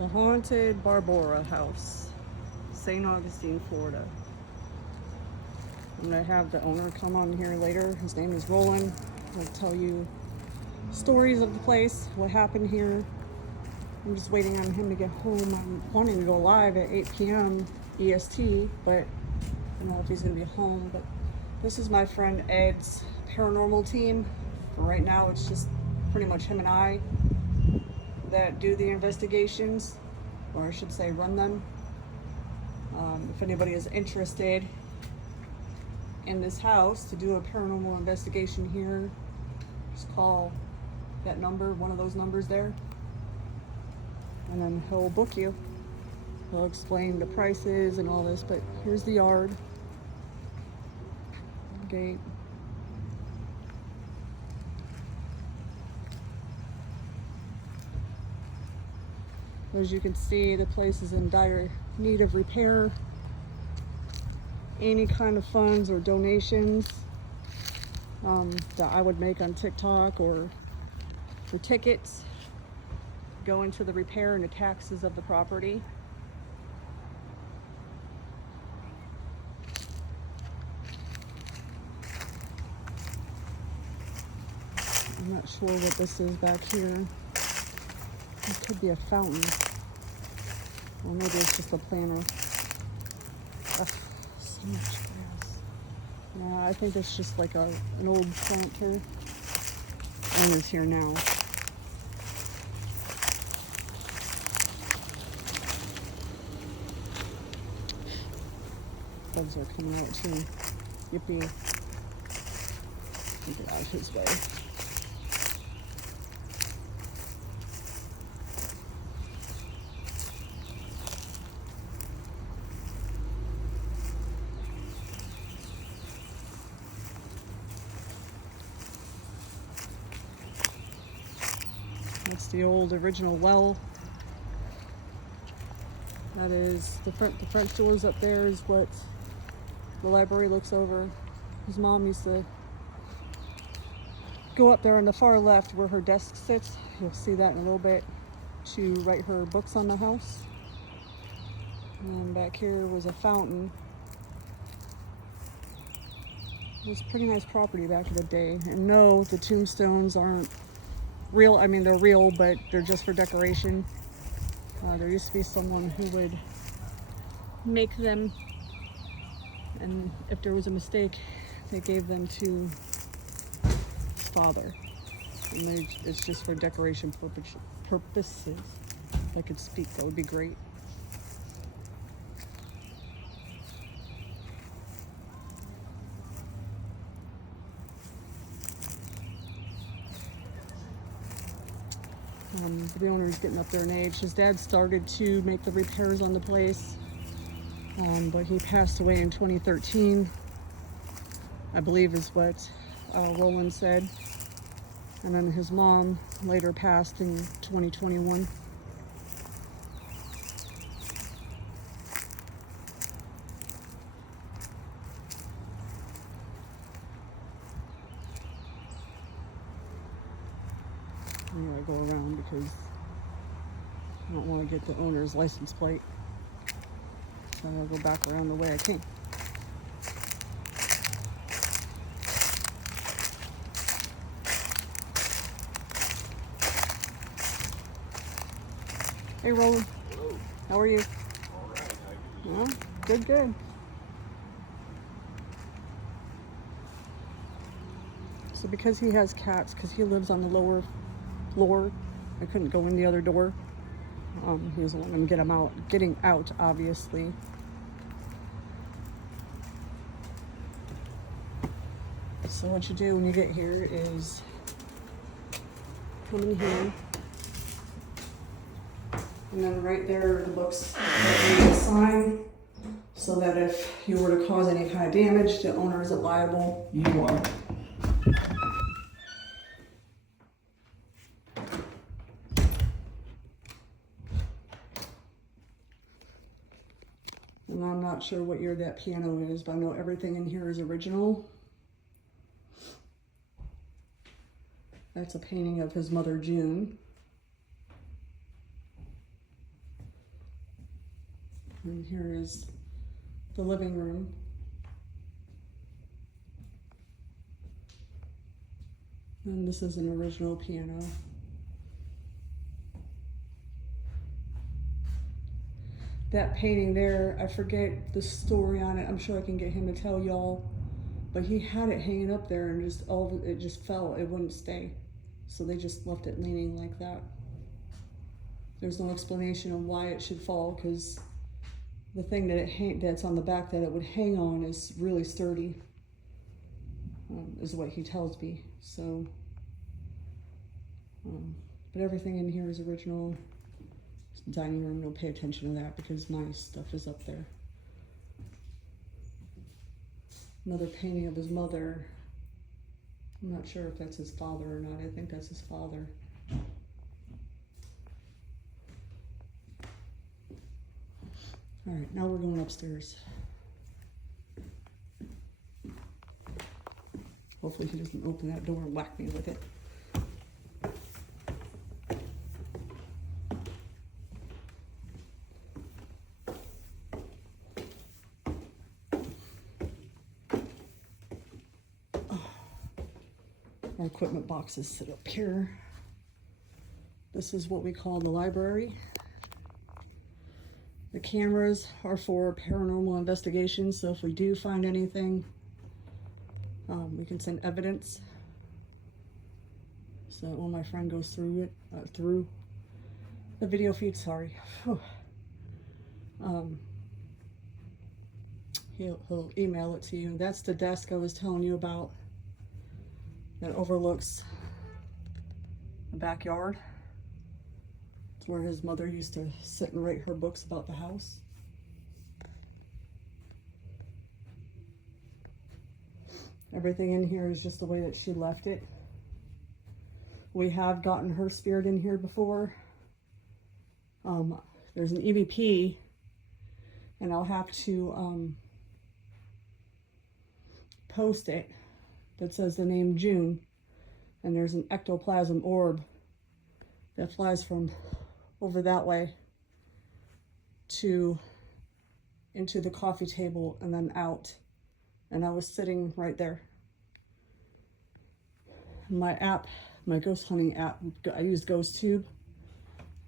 The Haunted Barbara House, St. Augustine, Florida. I'm gonna have the owner come on here later. His name is Roland. He'll tell you stories of the place, what happened here. I'm just waiting on him to get home. I'm wanting to go live at 8 p.m. EST, but I don't know if he's gonna be home. But this is my friend Ed's paranormal team. For right now, it's just pretty much him and I that do the investigations, or I should say run them. If anybody is interested in this house to do a paranormal investigation here, just call that number, one of those numbers there, and then he'll book you. He'll explain the prices and all this, but here's the yard, gate. As you can see, the place is in dire need of repair. Any kind of funds or donations that I would make on TikTok or the tickets go into the repair and the taxes of the property. I'm not sure what this is back here. It could be a fountain. Or maybe it's just a planter. Ugh, so much grass. Yeah, I think it's just like an old planter. Owner's here now. Bugs are coming out too. Yippee. Get out of his way. That's the old original well. That is the front doors up there is what the library looks over. His mom used to go up there on the far left where her desk sits. You'll see that in a little bit, to write her books on the house. And back here was a fountain. It was a pretty nice property back in the day. And no, the tombstones aren't real. I mean, they're real, but they're just for decoration. There used to be someone who would make them, and if there was a mistake, they gave them to his father. And it's just for decoration purposes. If I could speak, that would be great. The owner's getting up there in age. His dad started to make the repairs on the place, but he passed away in 2013, I believe is what Roland said. And then his mom later passed in 2021. I'm gonna go around because I don't want to get the owner's license plate. So I'm gonna go back around the way I came. Hey, Roland. Hello. How are you? All right. How you Well, good, good. So because he has cats, because he lives on the lower floor, I couldn't go in the other door. He doesn't want them to getting out, obviously. So what you do when you get here is come in here, and then right there are the books that you need to sign, so that if you were to cause any kind of damage, the owner isn't liable, you are. And I'm not sure what year that piano is, but I know everything in here is original. That's a painting of his mother, June. And here is the living room. And this is an original piano. That painting there, I forget the story on it. I'm sure I can get him to tell y'all. But he had it hanging up there and it just fell. It wouldn't stay. So they just left it leaning like that. There's no explanation of why it should fall, because the thing that's on the back that it would hang on is really sturdy, is what he tells me. So, but everything in here is original. Dining room, don't pay attention to that because my stuff is up there. Another painting of his mother. I'm not sure if that's his father or not. I think that's his father. All right, now we're going upstairs. Hopefully he doesn't open that door and whack me with it. Our equipment boxes sit up here. This is what we call the library. The cameras are for paranormal investigations, so if we do find anything, we can send evidence. So when my friend goes through it, through the video feed, sorry. He'll email it to you. That's the desk I was telling you about that overlooks the backyard. It's where his mother used to sit and write her books about the house. Everything in here is just the way that she left it. We have gotten her spirit in here before. There's an EVP, and I'll have to post it, that says the name June, and there's an ectoplasm orb that flies from over that way into the coffee table and then out, and I was sitting right there. My app, my ghost hunting app, I used GhostTube,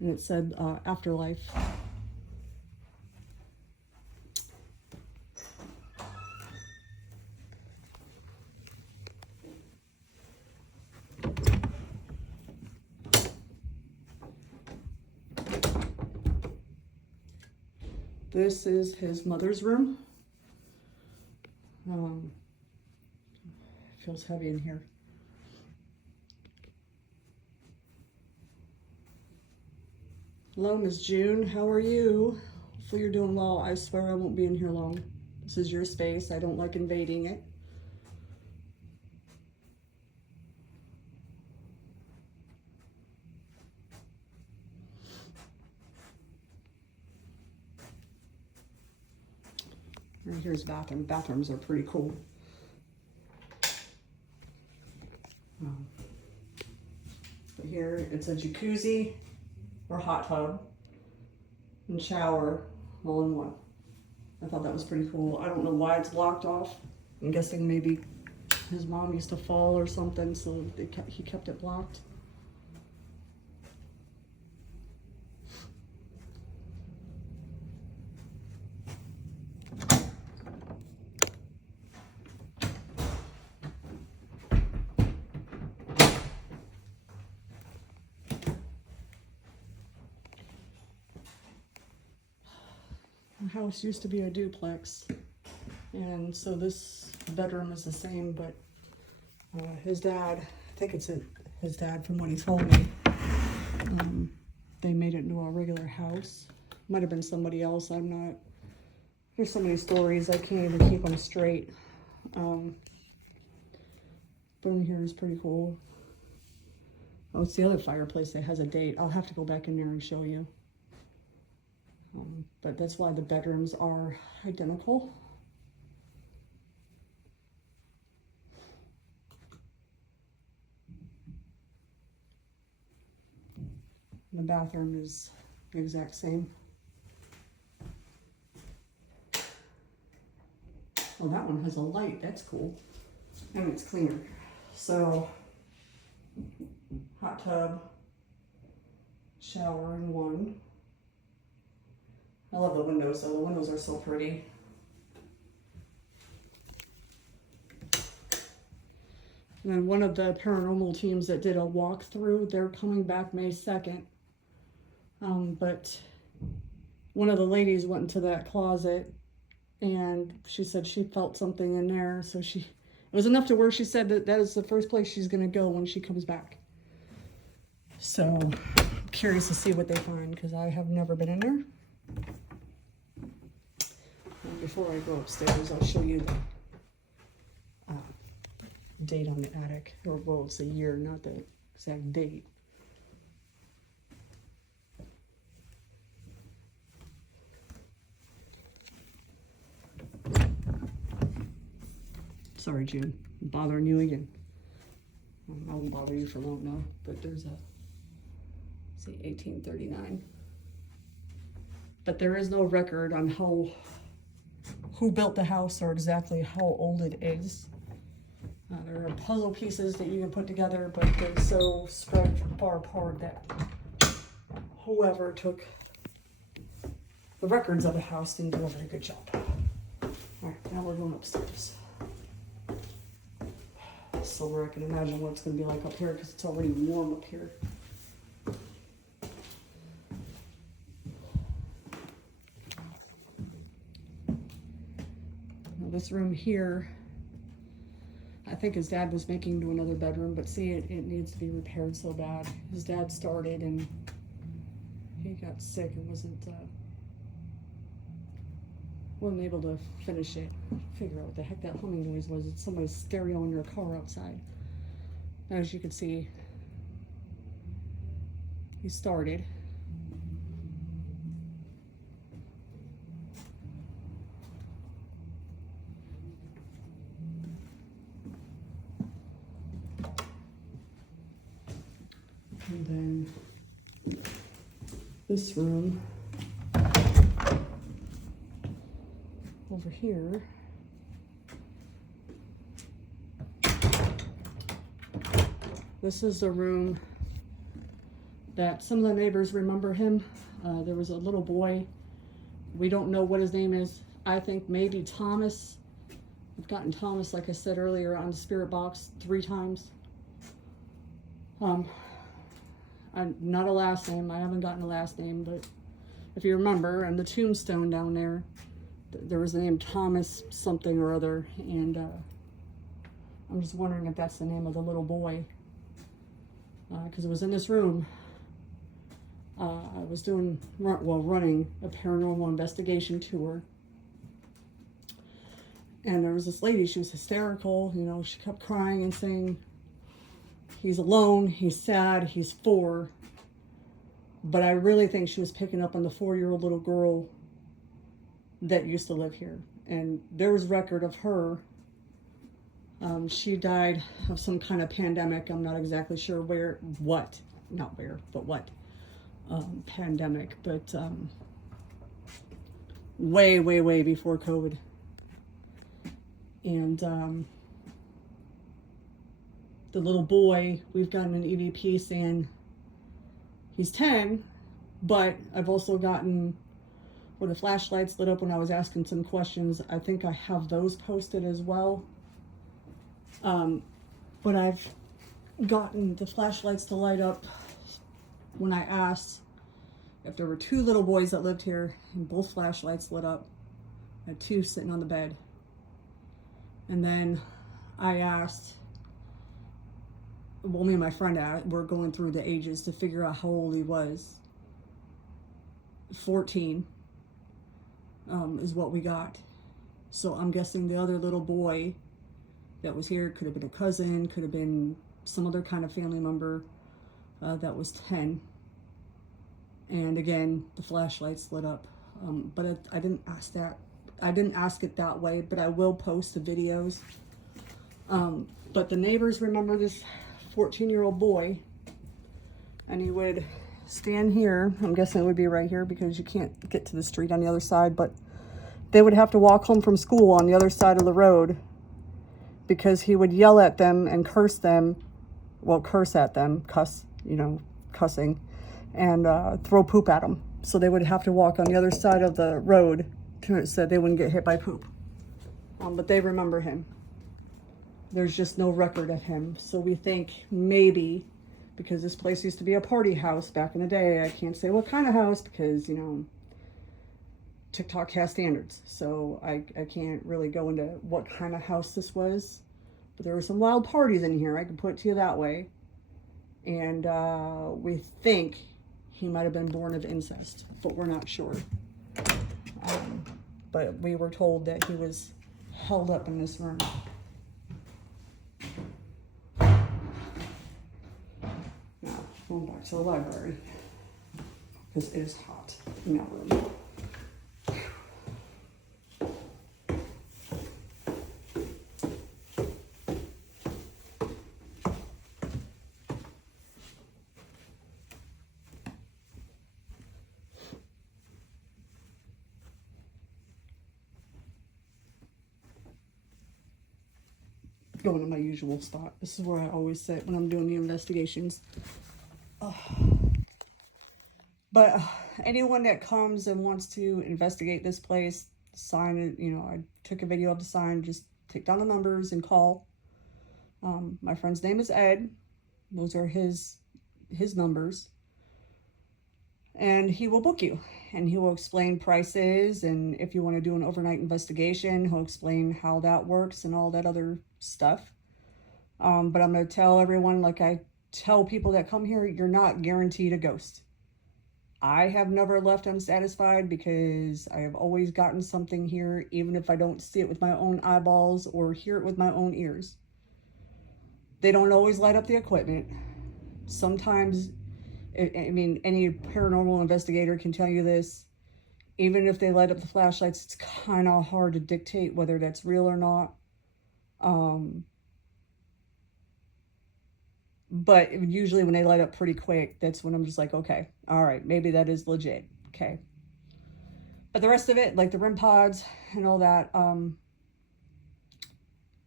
and it said Afterlife. This is his mother's room. It feels heavy in here. Hello, Miss June. How are you? Hopefully you're doing well. I swear I won't be in here long. This is your space. I don't like invading it. And here's the bathroom. Bathrooms are pretty cool. But here it's a jacuzzi or hot tub and shower all in one. I thought that was pretty cool. I don't know why it's blocked off. I'm guessing maybe his mom used to fall or something, so he kept it blocked. The house used to be a duplex, and so this bedroom is the same, but his dad, I think it's his dad from what he told me, they made it into a regular house. Might have been somebody else, I'm not, there's so many stories, I can't even keep them straight. But in here is pretty cool. Oh, it's the other fireplace that has a date. I'll have to go back in there and show you. But that's why the bedrooms are identical. The bathroom is the exact same. Oh, that one has a light. That's cool. And it's cleaner. So, hot tub, shower in one. I love the windows though. The windows are so pretty. And then one of the paranormal teams that did a walkthrough, they're coming back May 2nd. But one of the ladies went into that closet and she said she felt something in there. So it was enough to where she said that is the first place she's gonna go when she comes back. So I'm curious to see what they find because I have never been in there. And before I go upstairs, I'll show you the date on the attic. Or, well, it's a year, not the exact date. Sorry, June. I'm bothering you again. I won't bother you for long now, but there's a, say, 1839. But there is no record on who built the house or exactly how old it is. There are puzzle pieces that you can put together, but they're so spread far apart that whoever took the records of the house didn't do a very good job. All right, now we're going upstairs. So where I can imagine what it's going to be like up here because it's already warm up here. Now this room here, I think his dad was making into another bedroom, but see, it needs to be repaired so bad. His dad started and he got sick and wasn't able to finish it. Figure out what the heck that humming noise was. It's somebody's stereo in their car outside. As you can see, he started. And then this room over here, this is the room that some of the neighbors remember him. There was a little boy. We don't know what his name is. I think maybe Thomas. I've gotten Thomas, like I said earlier, on the spirit box 3 times. I'm not a last name. I haven't gotten a last name, but if you remember, on the tombstone down there, there was the name Thomas something or other, and I'm just wondering if that's the name of the little boy, because it was in this room. I was running a paranormal investigation tour, and there was this lady. She was hysterical, you know. She kept crying and saying, he's alone, he's sad, he's 4. But I really think she was picking up on the 4-year-old little girl that used to live here. And there was record of her. She died of some kind of pandemic. I'm not exactly sure what pandemic, but way, way, way before COVID. And the little boy, we've gotten an EVP saying he's 10, but I've also gotten where the flashlights lit up when I was asking some questions. I think I have those posted as well. But I've gotten the flashlights to light up when I asked if there were 2 little boys that lived here, and both flashlights lit up. I had 2 sitting on the bed. And then I asked, well, me and my friend were going through the ages to figure out how old he was. 14 is what we got. So I'm guessing the other little boy that was here could have been a cousin, could have been some other kind of family member that was 10. And again, the flashlights lit up. But I didn't ask that. I didn't ask it that way, but I will post the videos. But the neighbors remember this 14-year-old boy, and he would stand here. I'm guessing it would be right here because you can't get to the street on the other side, but they would have to walk home from school on the other side of the road because he would yell at them and curse them. Well, curse at them, cuss, you know, cussing, and throw poop at them. So they would have to walk on the other side of the road so they wouldn't get hit by poop. But they remember him. There's just no record of him. So we think maybe, because this place used to be a party house back in the day, I can't say what kind of house because, you know, TikTok has standards. So I can't really go into what kind of house this was. But there were some wild parties in here, I can put it to you that way. And we think he might have been born of incest, but we're not sure. But we were told that he was held up in this room. Now, going back to the library, because it is hot in that room. Going to my usual spot. This is where I always sit when I'm doing the investigations. But anyone that comes and wants to investigate this place, sign it, you know, I took a video of the sign, just take down the numbers and call. My friend's name is Ed. Those are his numbers. And he will book you. And he will explain prices, and if you want to do an overnight investigation, he'll explain how that works and all that other stuff. But I'm going to tell everyone, like I tell people that come here, you're not guaranteed a ghost. I have never left unsatisfied because I have always gotten something here, even if I don't see it with my own eyeballs or hear it with my own ears. They don't always light up the equipment. Sometimes, I mean, any paranormal investigator can tell you this. Even if they light up the flashlights, it's kind of hard to dictate whether that's real or not. But usually when they light up pretty quick, that's when I'm just like, okay, all right, maybe that is legit. Okay. But the rest of it, like the REM pods and all that,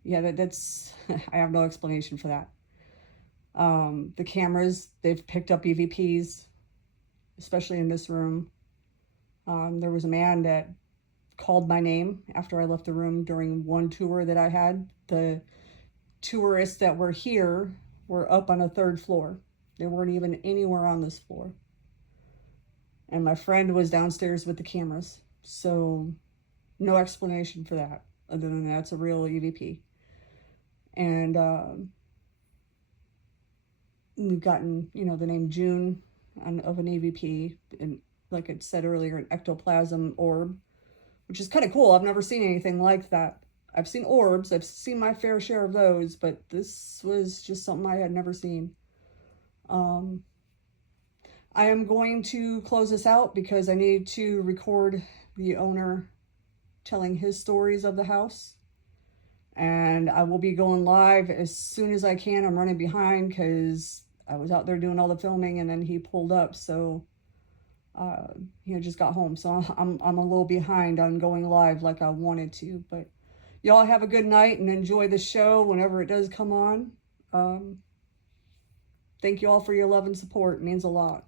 yeah, that's, I have no explanation for that. The cameras, they've picked up EVPs, especially in this room. There was a man that called my name after I left the room during one tour that I had. The tourists that were here were up on a third floor. They weren't even anywhere on this floor. And my friend was downstairs with the cameras. So no explanation for that, other than that's a real EVP. And we've gotten, you know, the name June of an EVP, and like I said earlier, an ectoplasm orb, which is kind of cool. I've never seen anything like that. I've seen orbs, I've seen my fair share of those, but this was just something I had never seen. I am going to close this out because I need to record the owner telling his stories of the house. And I will be going live as soon as I can. I'm running behind because I was out there doing all the filming and then he pulled up. So, he just got home. So I'm a little behind on going live like I wanted to. But y'all have a good night and enjoy the show whenever it does come on. Thank you all for your love and support. It means a lot.